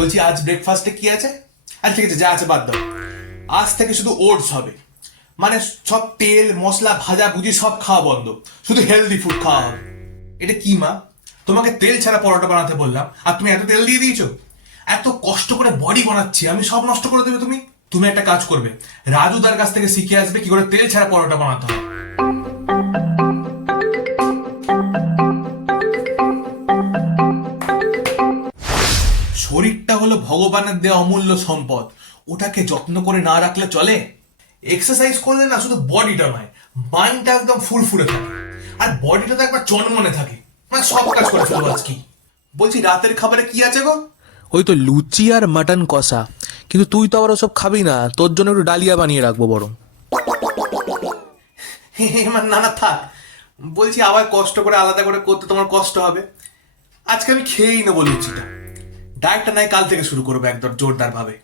বলছি আজ ব্রেকফাস্টে কি আছে? আচ্ছা ঠিক আছে, যা আছে বাদ দাও। আজ থেকে শুধু ওটস হবে। মানে সব তেল মশলা ভাজা ভুজি সব খাওয়া বন্ধ, শুধু হেলদি ফুড খাওয়া হবে। এটা কি মা, তোমাকে তেল ছাড়া পরোটা বানাতে বললাম আর তুমি এত তেল দিয়ে দিয়েছো। এত কষ্ট করে বডি বানাচ্ছি আমি, সব নষ্ট করে দেবে তুমি। তুমি একটা কাজ করবে, রাজুদার কাছ থেকে শিখে আসবে কি করে তেল ছাড়া পরোটা বানাতে হয়। শরীরটা হলো ভগবানের দেওয়া অমূল্য সম্পদ, ওটাকে যত্ন করে না রাখলে চলে? এক্সারসাইজ করলে না শুধু বডিটা নয়, মাইন্ডটা একদম ফুরফুরে থাকে। আর বডিটা তো একবার চনমনে থাকে, মানে সব কাজ করে ফেলবো আজ কি। বলছি রাতের খাবারে কি আছে গো? ওই তো লুচি আর মাটন কষা। কিন্তু তুই তো আবার ওসব খাবি না, তোর জন্য একটু ডালিয়া বানিয়ে রাখবো বরং। মানে না না থাক, বলছি আবার কষ্ট করে আলাদা করে করতে তোমার কষ্ট হবে। আজকে আমি খেয়েই নেবো লুচিটা। ডায়েটটা নাই কাল থেকে শুরু করবো একদম জোরদার ভাবে।